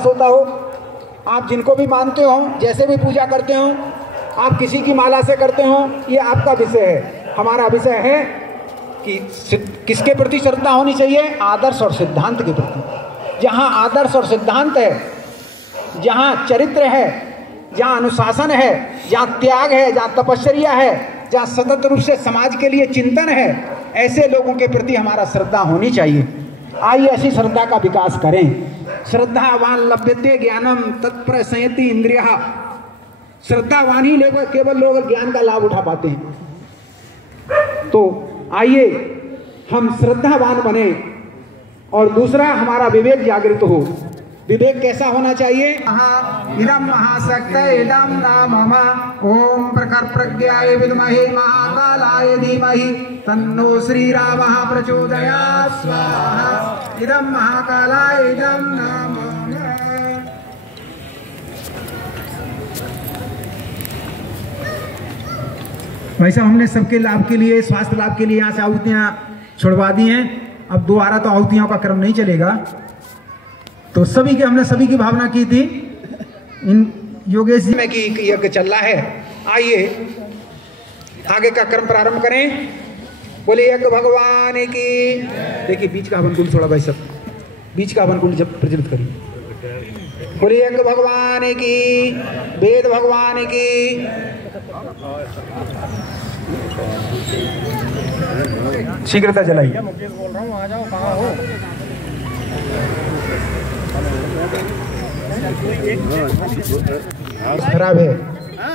होता हो, आप जिनको भी मानते हो, जैसे भी पूजा करते हो, आप किसी की माला से करते हो, ये आपका विषय है। हमारा विषय है कि किसके प्रति श्रद्धा होनी चाहिए? आदर्श और सिद्धांत के प्रति। जहाँ आदर्श और सिद्धांत है, जहाँ चरित्र है, जहाँ अनुशासन है, जहाँ त्याग है, जहाँ तपश्चर्या है, जहाँ सतत रूप से समाज के लिए चिंतन है, ऐसे लोगों के प्रति हमारा श्रद्धा होनी चाहिए। आइए ऐसी श्रद्धा का विकास करें। श्रद्धावान लभ्यते ज्ञानम तत्प्रसयति इंद्रियः। श्रद्धावान ही केवल लोग ज्ञान का लाभ उठा पाते हैं। तो आइए हम श्रद्धावान बने और दूसरा हमारा विवेक जागृत हो। विवेक कैसा होना चाहिए? इदं महाशक्तये इदं नाम मम ओम प्रखर प्रज्ञाय विद्महे महाकालाय धीमहि तन्नो श्रीरामः प्रचोदयात् स्वाहा। इदं महाकालाय इदं नाम मम। वैसे हमने सबके लाभ के लिए, स्वास्थ्य लाभ के लिए यहाँ से आहुतियाँ छुड़वा दी हैं। अब दोबारा तो आहुतियों का क्रम नहीं चलेगा। तो सभी के हमने सभी की भावना की थी। इन योगेश जी में कि यज्ञ चल रहा है। आइए आगे का क्रम प्रारंभ करें। बोले यज्ञ भगवान की। देखिए बीच का हवन कुंड थोड़ा भाई सब, बीच का हवन कुंड जब प्रज्वलित करिए। बोले यज्ञ भगवान की, वेद भगवान की। शीघ्रता जलाइए। खराब है।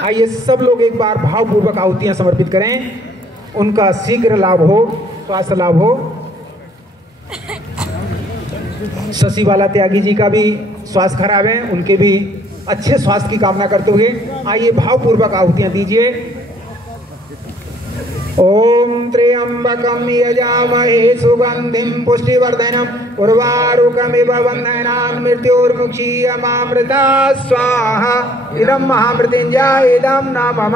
आइए सब लोग एक बार भावपूर्वक आहुतियां समर्पित करें, उनका शीघ्र लाभ हो, स्वास्थ्य लाभ हो। शशि वाला त्यागी जी का भी स्वास्थ्य खराब है, उनके भी अच्छे स्वास्थ्य की कामना करते हुए आइए भावपूर्वक आहुतियां दीजिए। ओम त्र्यंबकं यजामहे सुगंधिं पुष्टिवर्धनम् उर्वारुकमिव बन्धनान् मृत्योर्मुक्षीयमामृतात् स्वाहा। इदं महामृत्युंजय इदं न मम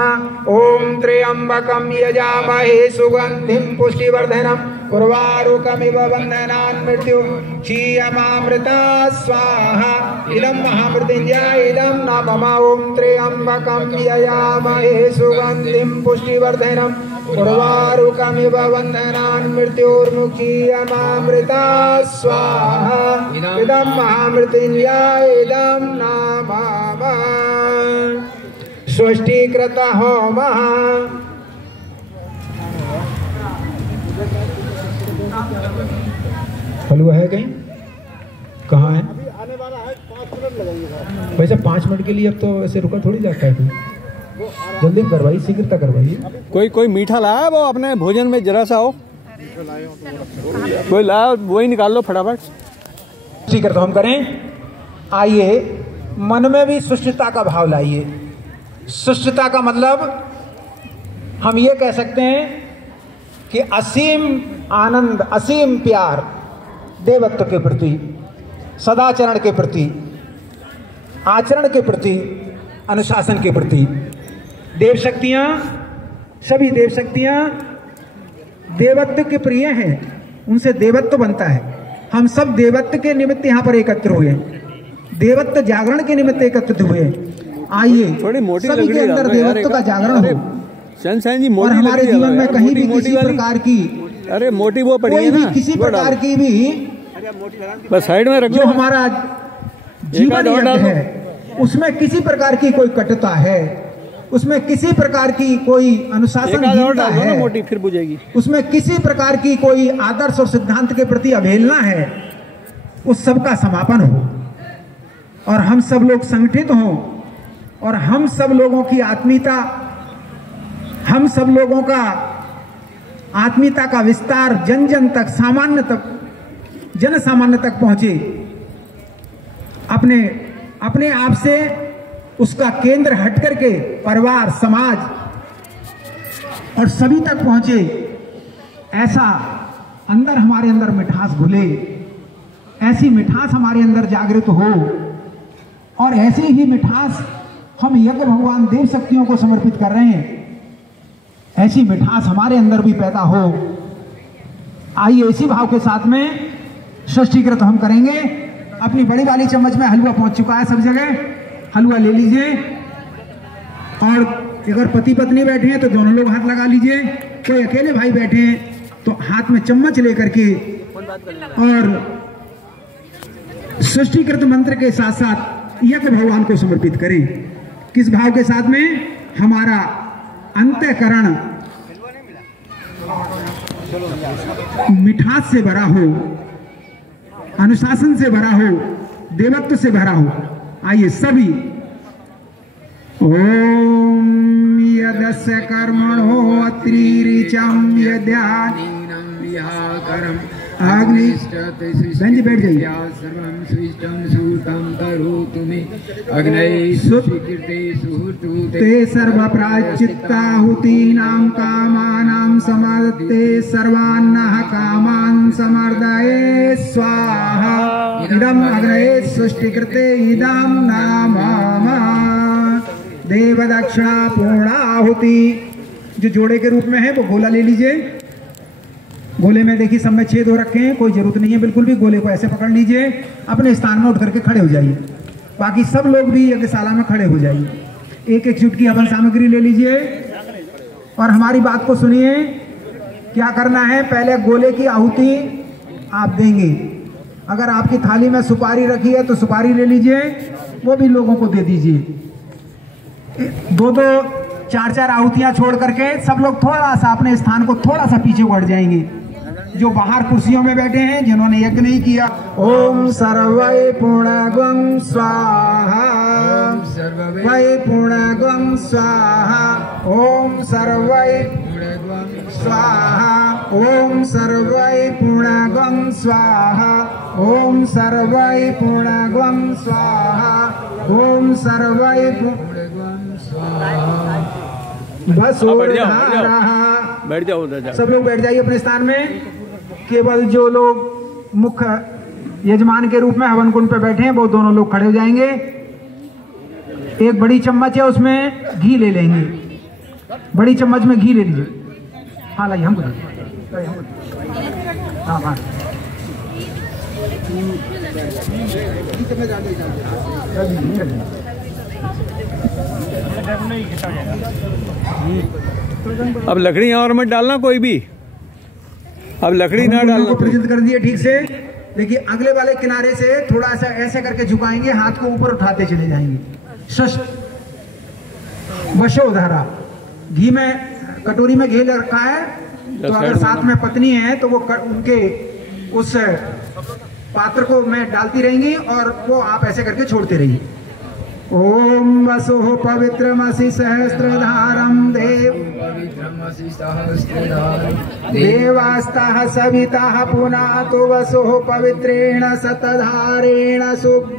ओम त्र्यंबकं यजामहे सुगंधिं पुष्टिवर्धनम् उर्वारुकमिव बन्धनान् मृत्योर्मुक्षीयमामृतात् स्वाहा। इदं महामृत्युंजय इदं न मम ओम त्र्यंबकं यजामहे सुगंधिं पुष्टिवर्धनम् उर्वारुकमिव बन्धनान् मृत्योर्मुक्षीयमामृतात् स्वाहा। इदं महामृत्युंजय इदं न मम। स्वस्तिकृत होमः। हलवा है कहीं? कहाँ है? आने वाला है, 5 मिनट लगेंगे। वैसे 5 मिनट के लिए अब तो ऐसे रुका थोड़ी जाता है। कोई जल्दी करवाइए, शीघ्रता करवाइए। कोई मीठा लाया वो अपने भोजन में जरा सा हो, कोई लाया वही निकाल लो फटाफट। शीघ्रता हम करें। आइए मन में भी सुष्ठता का भाव लाइए। सुष्ठता का मतलब हम ये कह सकते हैं कि असीम आनंद, असीम प्यार देवत्व के प्रति, सदाचरण के प्रति, आचरण के प्रति, अनुशासन के प्रति। देव शक्तियाँ, सभी देव शक्तियाँ देवत्व के प्रिय हैं, उनसे देवत्व बनता है। हम सब देवत्व के निमित्त यहाँ पर एकत्र हुए, देवत्व जागरण के निमित्त एकत्रित हुए। आइए सभी के अंदर देवत्व का जागरण हो और हमारे जीवन में कहीं भी किसी प्रकार की, अरे मोटी वो पड़ी है ना, किसी प्रकार की भी बस साइड में रख जो हमारा जीवन है उसमें किसी प्रकार की कोई कटुता है, उसमें किसी प्रकार की कोई अनुशासनहीनता है, मोटी फिर बुझेगी, उसमें किसी प्रकार की कोई आदर्श और सिद्धांत के प्रति अवहेलना है, उस सब का समापन हो और हम सब लोग संगठित हों और हम सब लोगों की आत्मीयता, हम सब लोगों का आत्मीयता का विस्तार जन जन तक, सामान्य तक, जन सामान्य तक पहुंचे। अपने अपने आप से उसका केंद्र हट करके परिवार, समाज और सभी तक पहुंचे। ऐसा अंदर हमारे अंदर मिठास घुले, ऐसी मिठास हमारे अंदर जागृत हो और ऐसी ही मिठास हम यज्ञ भगवान देव शक्तियों को समर्पित कर रहे हैं, ऐसी मिठास हमारे अंदर भी पैदा हो। आइए इसी भाव के साथ में षष्ठीकृत हम करेंगे। अपनी बड़ी वाली चम्मच में हलवा पहुंच चुका है सब जगह। हलवा ले लीजिए। और अगर पति पत्नी बैठे हैं तो दोनों लोग हाथ लगा लीजिए। कोई अकेले भाई बैठे हैं तो हाथ में चम्मच लेकर के और सृष्टिकृत मंत्र के साथ साथ यज्ञ भगवान को समर्पित करें। किस भाव के साथ में? हमारा अंतःकरण मिठास से भरा हो, अनुशासन से भरा हो, देवत्व से भरा हो। आइए सभी ओम यदस्य कर्मणो अत्रिरिचम यद्यानीनं विहाकरम अग्नि बैठ जाइए। सर्वं स्विष्टं सुहृतं करोतु मे अग्नये सुकृते सुहृतु ते सर्व प्रायश्चित्ताहुतीनां कामानां समर्ते सर्वान्नः कामान् समर्दये स्वाहा। इदम् अग्नये सृष्टिकृते इदं नाम देव दक्षिणा पूर्णाहुति। जो जोड़े के रूप में है वो गोला ले लीजिए। गोले में देखिए सब में छेद हो रखे हैं, कोई जरूरत नहीं है बिल्कुल भी। गोले को ऐसे पकड़ लीजिए, अपने स्थान में उठ करके खड़े हो जाइए। बाकी सब लोग भी यज्ञशाला में खड़े हो जाइए। एक एक चुटकी हवन सामग्री ले लीजिए और हमारी बात को सुनिए। क्या करना है? पहले गोले की आहुति आप देंगे। अगर आपकी थाली में सुपारी रखी है तो सुपारी ले लीजिए, वो भी लोगों को दे दीजिए। दो दो चार चार आहुतियां छोड़ करके सब लोग थोड़ा सा अपने स्थान को थोड़ा सा पीछे बढ़ जाएंगे। जो बाहर कुर्सियों में बैठे हैं, जिन्होंने यज्ञ नहीं किया, ओम सर्वै पूर्णगं स्वाहा, वै पूर्णगं स्वाहा, ओम सर्वै स्वाहा, ओम सर्वै पूर्णगं स्वाहा, ओम सर्वै पूर्णगं स्वाहा, ओम सर्वै पूर्णगं स्वाहा। बस बैठ जाओ। सब लोग बैठ जाइए अपने स्थान में। केवल जो लोग मुख्य यजमान के रूप में हवन कुंड पे बैठे हैं वो दोनों लोग खड़े हो जाएंगे। एक बड़ी चम्मच है, उसमें घी ले लेंगे। बड़ी चम्मच में घी ले लीजिए। हाँ लाइए, हमको हाँ हाँ अब लकड़ी और मत डालना कोई भी। अब लकड़ी ना डालना। प्रेजेंट कर दिए ठीक से। देखिए अगले वाले किनारे से थोड़ा सा ऐसे करके झुकाएंगे, हाथ को ऊपर उठाते चले जाएंगे। वशोधरा। घी में कटोरी में घी रखा है, तो अगर साथ में पत्नी है तो वो उनके उस पात्र को मैं डालती रहेंगी और वो आप ऐसे करके छोड़ते रहिए। ओम वसुः पवित्रमसि सहस्त्रधारं देवास्तः सवितः पुनातु वसुः पवित्रेण शतधारेण शुभ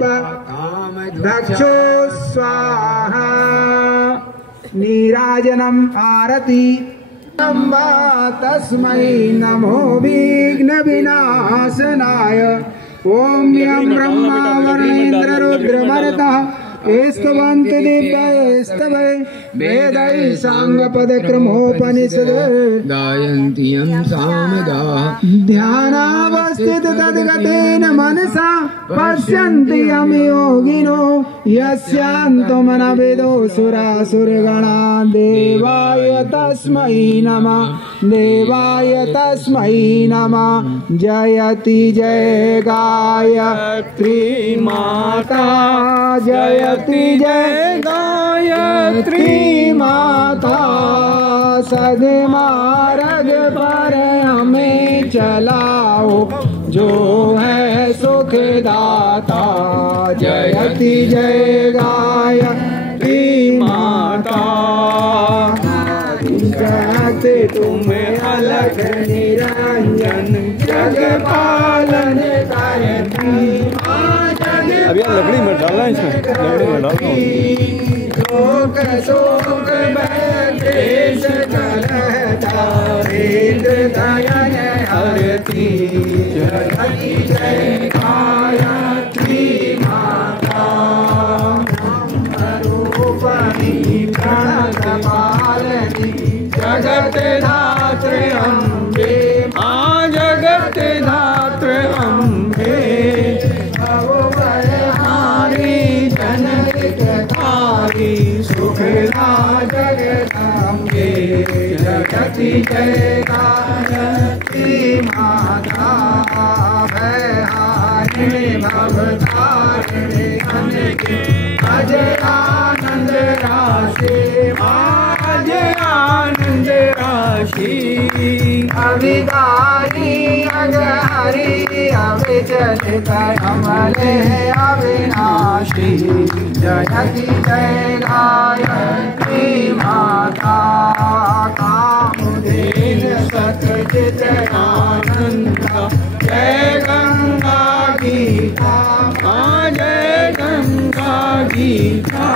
दक्षो स्वाहा। नीराजनम् आरति तस्मै नमो विघ्न विनाशनाय। ओम यं ब्रह्मा वरुणेन्द्र रुद्रमरुतः स्तवन्ति दिव्यैस्तवै वेदैः साङ्गपदक्रमोपनिषदः गायन्ति यं सामगाः। ध्यानावस्थित तद्गतेन मनसा पश्यन्ति यं योगिनो यस्यान्तो मनवेदो सुरासुरगणा। देवाय तस्मै नमः, देवाय तस्मै नमः। जयति जय गायत्री माता, जयति जय गायत्री माता। सद्मार्ग पर हमें चलाओ, जो है सुखदाता। जयति जय गायत्री माता। जगते तुम्हें अलग निरंजन, जग पालन करती। अब यार लकड़ी मत डालना, इसमें लकड़ी मत डालना। शोक शोक देश कलहता, इंद्र दयन हरती। जयति जय गायत्री माता। रूपणी प्रणतपालिनी, जगत धात्री अम्बे। हाँ जगत धात्री अम्बे। जयति जय गायत्री माता भयहारिणी भवतारिणी अनके अजय आनंद राशि अजय आनंद राशि अविदारी अगहरी अविचलित अमले अविनाशी जयति जय गायत्री माता कामुदेन सतचित आनंद जय गंगा गीता जय गंगा गीता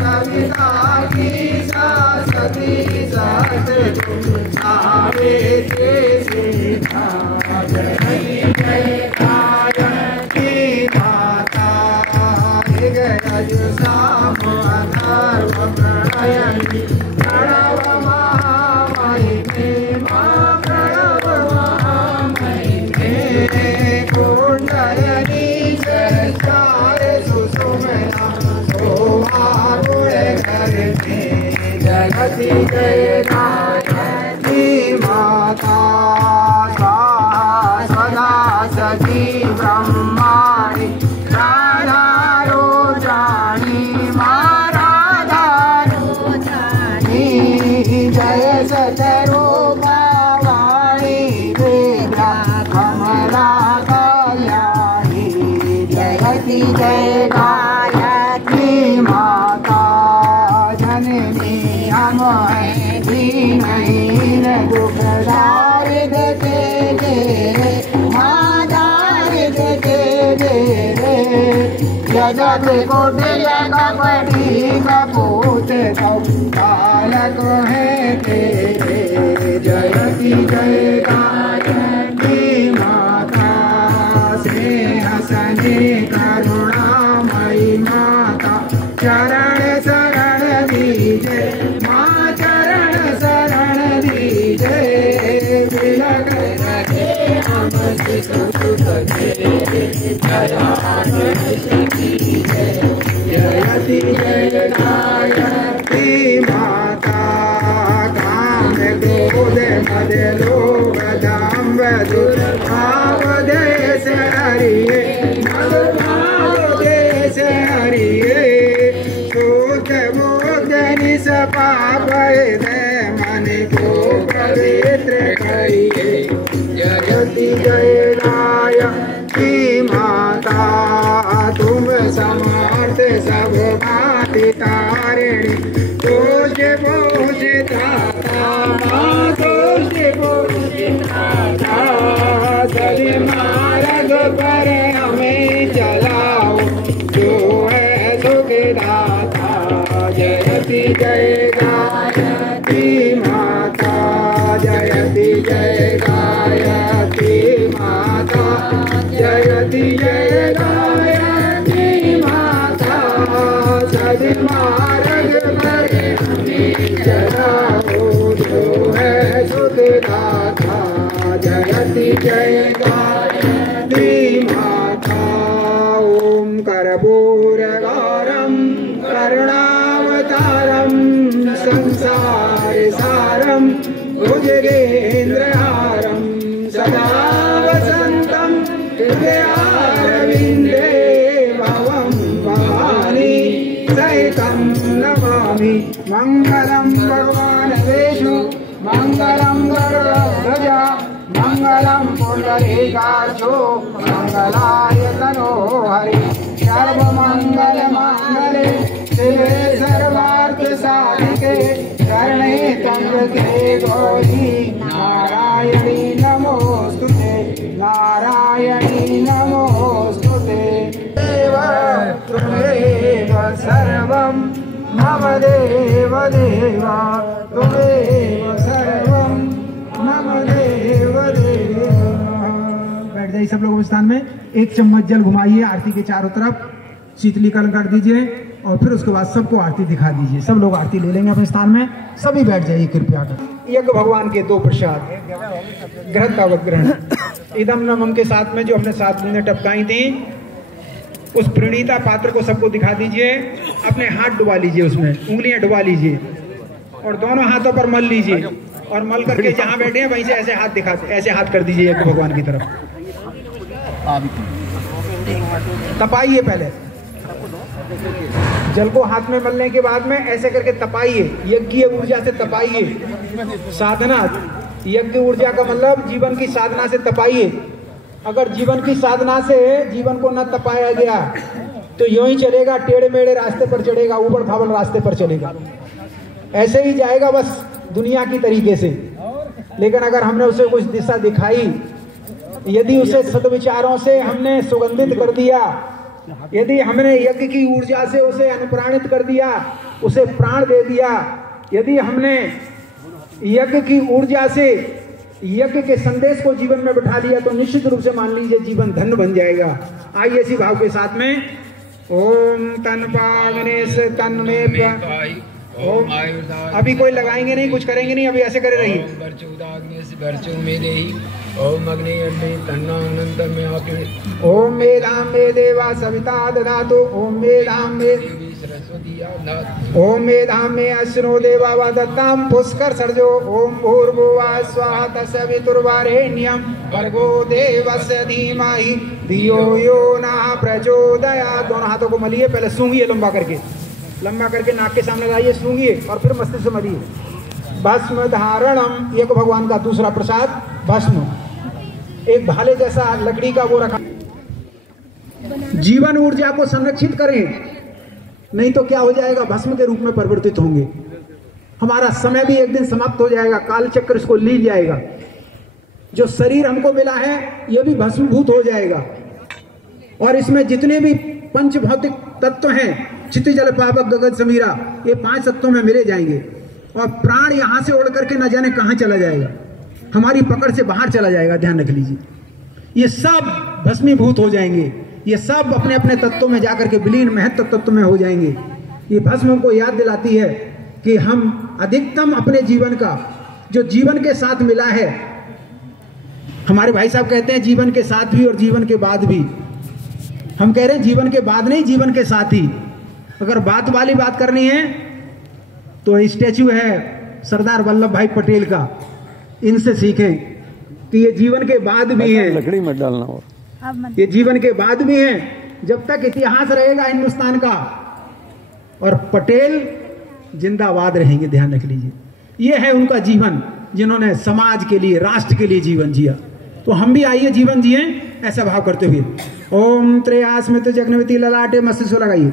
सविता की सती सतगुरु सावित्री सीता जय जय गायत्री माता दिग्गज साम अथर्व प्रणयनी प्रणव महामहिमे प्रणव महामहिमे कुंडलिनी चार सुषुम्ना शोभा गुण करते जगति जय गायत्री माता सदा सती ब्रह्माणि राधा रोजाणी राधा रोजाणी जय सतरूपावाणी वेदा कमला कल्याणी जयति जय गायत्री माता जननी हम दीनहीन दुखदारिद के रे मादारिद के रे जगत कुटिल कपटी कपूत बालक है तेरे जयति जय गायत्री माता स्नेह सने करुणामयी माता चरण शरण दीजे माँ चरण शरण दीजे बिलक रखे हम सुख जयति जय गायत्री माता काम क्रोध मद लोभ दाम्भ भाव देश हरिये मद भाव देश हरिये शोध बोध निस पाप मन को पवित्र करिए जयति जय गायत्री माता तुम समर्थ सब भांति तारिणी दोष बोझ दाता दोष बोझ दाता सभी मार्ग पर हमें चलाओ जो है सुखदाता जयति जय गायत्री माता जयति जय गायत्री माता जयति जय गायत्री माता सभी मार्ग पर हमें चलाओ जो है सुखदाता जयति जय गायत्री माता ओम कर्पूरगारं करुणावतारं संसार सारं भुजगेन्द्रहारं सदा वसन्तं हृदयारविन्दे भवं भवानी सहितं नमामि मंगलं भगवान् विष्णु मंगलं गरुडध्वजा मंगलं पुंडरीकाक्षो मंगलाय तनोहरि सर्वमंगलमांगल्ये शिवे सर्वार्थ साधिके शरणे त्र्यंबके गौरी नारायणी नमोस्तुते नारायणी नमोस्तुते देव त्वमेव सर्वं मम देव देवा त्वमेव सर्वं मम देव देवा। बैठ जाइए सब लोग स्थान में। एक चम्मच जल घुमाइए आरती के चारों तरफ, शीतलीकरण कर दीजिए और फिर उसके बाद सबको आरती दिखा दीजिए। सब लोग आरती ले लेंगे अपने स्थान में। सभी बैठ जाइए कृपया कर। यज्ञ भगवान के दो प्रसाद ग्रह का ग्रहण इदम नमम के साथ में जो हमने 7 बूंदें टपकाई थी उस प्रणीता पात्र को सबको दिखा दीजिए। अपने हाथ डुबा लीजिए, उसमें उंगलियां डुबा लीजिए और दोनों हाथों पर मल लीजिए और मल करके जहाँ बैठे हैं वहीं से ऐसे हाथ दिखाते, ऐसे हाथ कर दीजिए यज्ञ भगवान की तरफ। तपाइए, पहले जल को हाथ में मलने के बाद में ऐसे करके तपाइए, यज्ञ ऊर्जा से तपाइए। साधना, यज्ञ ऊर्जा का मतलब जीवन की साधना से तपाइए। अगर जीवन की साधना से जीवन को न तपाया गया तो यूं ही चलेगा, टेढ़े मेढ़े रास्ते पर चढ़ेगा, ऊबड़ खाबड़ रास्ते पर चलेगा, ऐसे ही जाएगा बस दुनिया की तरीके से। लेकिन अगर हमने उसे कुछ दिशा दिखाई, यदि उसे सद्विचारों से हमने सुगंधित कर दिया, यदि हमने यज्ञ की ऊर्जा से उसे अनुप्राणित कर दिया, उसे प्राण दे दिया, यदि हमने यज्ञ की ऊर्जा से यज्ञ के संदेश को जीवन में बिठा लिया तो निश्चित रूप से मान लीजिए जीवन धन्य बन जाएगा। आइए इसी भाव के साथ में ओम तन पावनेश तन में ओम, अभी कोई लगाएंगे नहीं, कुछ करेंगे नहीं, अभी ऐसे करे रहिए। ओम मेधाम मे देवा सविता ददातु, ओम मेधाम मे ओम मेधाम मे अश्नो देवा वदत्ताम पुष्कर सर्जो, ओम भूर्भुवः स्वः तत्सवितुर्वरेण्यं भर्गो देवस्य धीमहि धियो यो नः प्रचोदयात्। दोनों हाथों को मलिए, पहले सूंघिए लंबा करके, लंबा करके नाक के सामने लाइए, सूंघिए और फिर मस्तिष्क से मलिए। भस्म धारणम, एक भगवान का दूसरा प्रसाद भस्म, एक भाले जैसा लकड़ी का वो रखा। जीवन ऊर्जा को संरक्षित करें, नहीं तो क्या हो जाएगा, भस्म के रूप में परिवर्तित होंगे। हमारा समय भी एक दिन समाप्त हो जाएगा, काल चक्र इसको ली जाएगा। जो शरीर हमको मिला है यह भी भस्मीभूत हो जाएगा, और इसमें जितने भी पंच भौतिक तत्व हैं, क्षितिज जल पावक गगन समीरा, ये 5 तत्वों में मिले जाएंगे। और प्राण यहां से उड़ करके न जाने कहां चला जाएगा, हमारी पकड़ से बाहर चला जाएगा। ध्यान रख लीजिए, ये सब भस्मीभूत हो जाएंगे, ये सब अपने अपने तत्वों में जाकर के विलीन महत्व तत्व में हो जाएंगे। ये भस्म को याद दिलाती है कि हम अधिकतम अपने जीवन का जो जीवन के साथ मिला है, हमारे भाई साहब कहते हैं जीवन के साथ भी और जीवन के बाद भी, हम कह रहे हैं जीवन के बाद नहीं, जीवन के साथ ही। अगर बात वाली बात करनी है तो स्टैचू है सरदार वल्लभ भाई पटेल का, इनसे सीखें कि ये जीवन के बाद भी है, लकड़ी मत डालना, और ये जीवन के बाद भी है, जब तक इतिहास रहेगा हिंदुस्तान का, और पटेल जिंदाबाद रहेंगे। ध्यान रख लीजिए, ये है उनका जीवन, जिन्होंने समाज के लिए, राष्ट्र के लिए जीवन जिया। तो हम भी आइए जीवन जिए ऐसा भाव करते हुए। ओम त्रयास्मित जगनवती ललाटे मस्तिष्क लगाइए,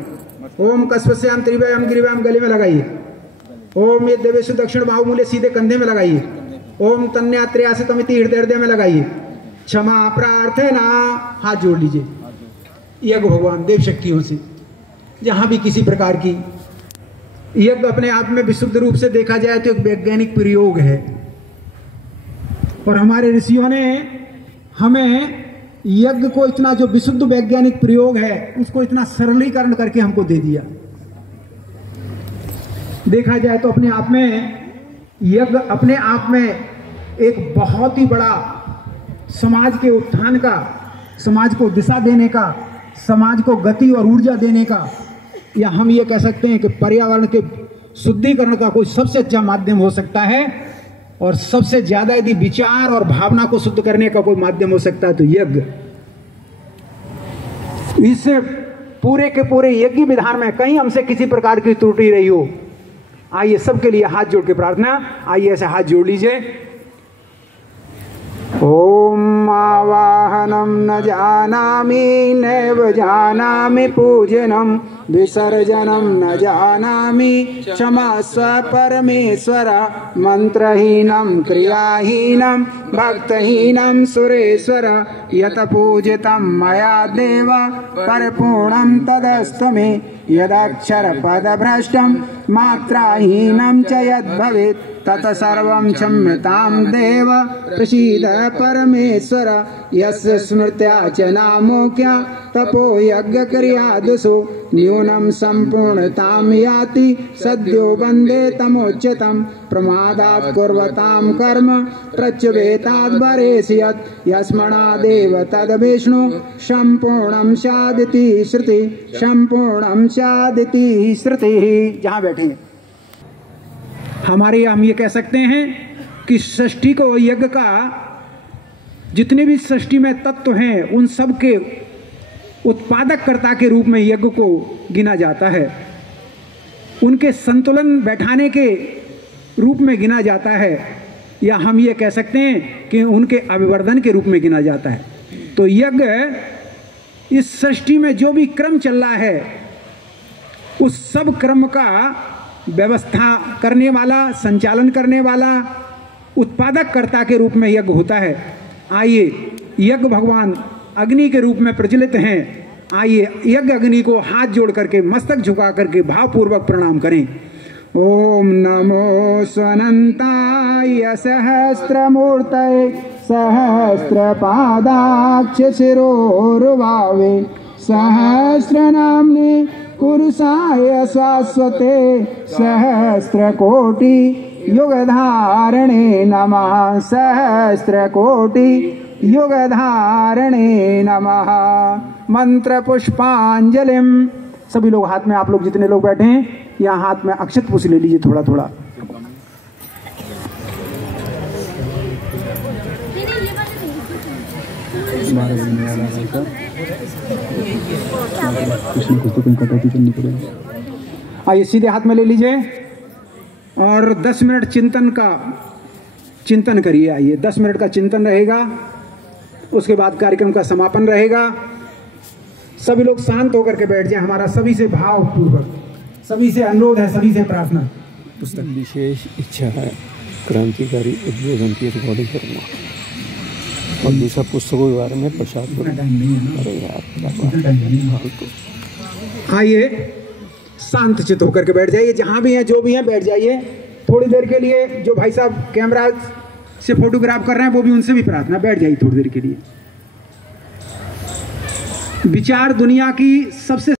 ओम कस्पस्याम त्रिवयम गिरिवयम गले में लगाइए, ओम ये देवेशु दक्षिण बाहुमूल्य सीधे कंधे में लगाइए, ओम तन्यात्र्यासितमिति हृदय में लगाइए। क्षमा प्रार्थना, हाथ जोड़ लीजिए यज्ञ भगवान देव शक्तियों से। जहां भी किसी प्रकार की यज्ञ अपने आप में विशुद्ध रूप से देखा जाए तो एक वैज्ञानिक प्रयोग है, और हमारे ऋषियों ने हमें यज्ञ को इतना, जो विशुद्ध वैज्ञानिक प्रयोग है उसको इतना सरलीकरण करके हमको दे दिया। देखा जाए तो अपने आप में यज्ञ अपने आप में एक बहुत ही बड़ा समाज के उत्थान का, समाज को दिशा देने का, समाज को गति और ऊर्जा देने का, या हम ये कह सकते हैं कि पर्यावरण के शुद्धिकरण का कोई सबसे अच्छा माध्यम हो सकता है। और सबसे ज्यादा यदि विचार और भावना को शुद्ध करने का कोई माध्यम हो सकता है तो यज्ञ। इस पूरे के पूरे यज्ञ विधान में कहीं हमसे किसी प्रकार की त्रुटि रही हो, आइए सबके लिए हाथ जोड़ के प्रार्थना, आइए ऐसे हाथ जोड़ लीजिए। ओम आवाहनम न जानामि नैव जानामि पूजनम विसर्जनम न जानामि क्षमस्व परमेश्वर मंत्रहीनम क्रियाहीनम भक्तहीनम सुरेश्वर यत पूजितं मया देव परिपूर्णं तदस्तु मे यदक्षर पदभ्रष्टं मात्राहीनं च यद्भवेत् तत् सर्वं क्षम्यतां देव प्रसीद परमेश्वर यस्य स्मृत्या च नामोक्या तपो यज्ञ क्रियादुषु न्यूनं सम्पूर्णतां याति सद्यो वन्दे तमोच्यतं प्रमादात् कुर्वतां कर्म प्रच्यवेताद् वरेषि यत् यस्मणादेव तद्विष्णु सम्पूर्णं स्यादिति श्रुति सम्पूर्णं स्यादिति श्रुति। जहाँ बैठे हमारे हम ये कह सकते हैं कि सृष्टि को, यज्ञ का जितने भी सृष्टि में तत्व हैं उन सब के उत्पादक कर्ता के रूप में यज्ञ को गिना जाता है, उनके संतुलन बैठाने के रूप में गिना जाता है, या हम ये कह सकते हैं कि उनके अभिवर्धन के रूप में गिना जाता है। तो यज्ञ इस सृष्टि में जो भी क्रम चल रहा है उस सब क्रम का व्यवस्था करने वाला, संचालन करने वाला, उत्पादक कर्ता के रूप में यज्ञ होता है। आइए, यज्ञ भगवान अग्नि के रूप में प्रचलित हैं। आइए यज्ञ अग्नि को हाथ जोड़ करके, मस्तक झुका करके भावपूर्वक प्रणाम करें। ओम नमो स्वनंताय सहस्त्रमूर्तये सहस्रपादाक्ष शिरोर्वावे सहस्रनाम्ने पुरुषाय शाश्वते सहस्रकोटि युगधारणे नमः। सहस्रकोटि युगधारणे नमः। मंत्र पुष्पांजलिम। सभी लोग हाथ में, आप लोग जितने लोग बैठे हैं यहाँ हाथ में अक्षत पुष्प ले लीजिए थोड़ा थोड़ा। आइए सीधे हाथ में ले लीजिए और 10 मिनट चिंतन करिए। आइए 10 मिनट का चिंतन रहेगा, उसके बाद कार्यक्रम का समापन रहेगा। सभी लोग शांत होकर के बैठ जाएं। हमारा सभी से भावपूर्वक, सभी से अनुरोध है, सभी से प्रार्थना। पुस्तक विशेष इच्छा है क्रांतिकारी उद्बोधन की रिकॉर्डिंग करूँगा और दूसरा पुस्तकों के बारे में प्रसाद करूँगा। आइए शांत चित्त होकर के बैठ जाइए, जहाँ भी हैं जो भी हैं बैठ जाइए थोड़ी देर के लिए। जो भाई साहब कैमरा से फोटोग्राफ कर रहे हैं वो भी, उनसे भी प्रार्थना, बैठ जाइए थोड़ी देर के लिए। विचार दुनिया की सबसे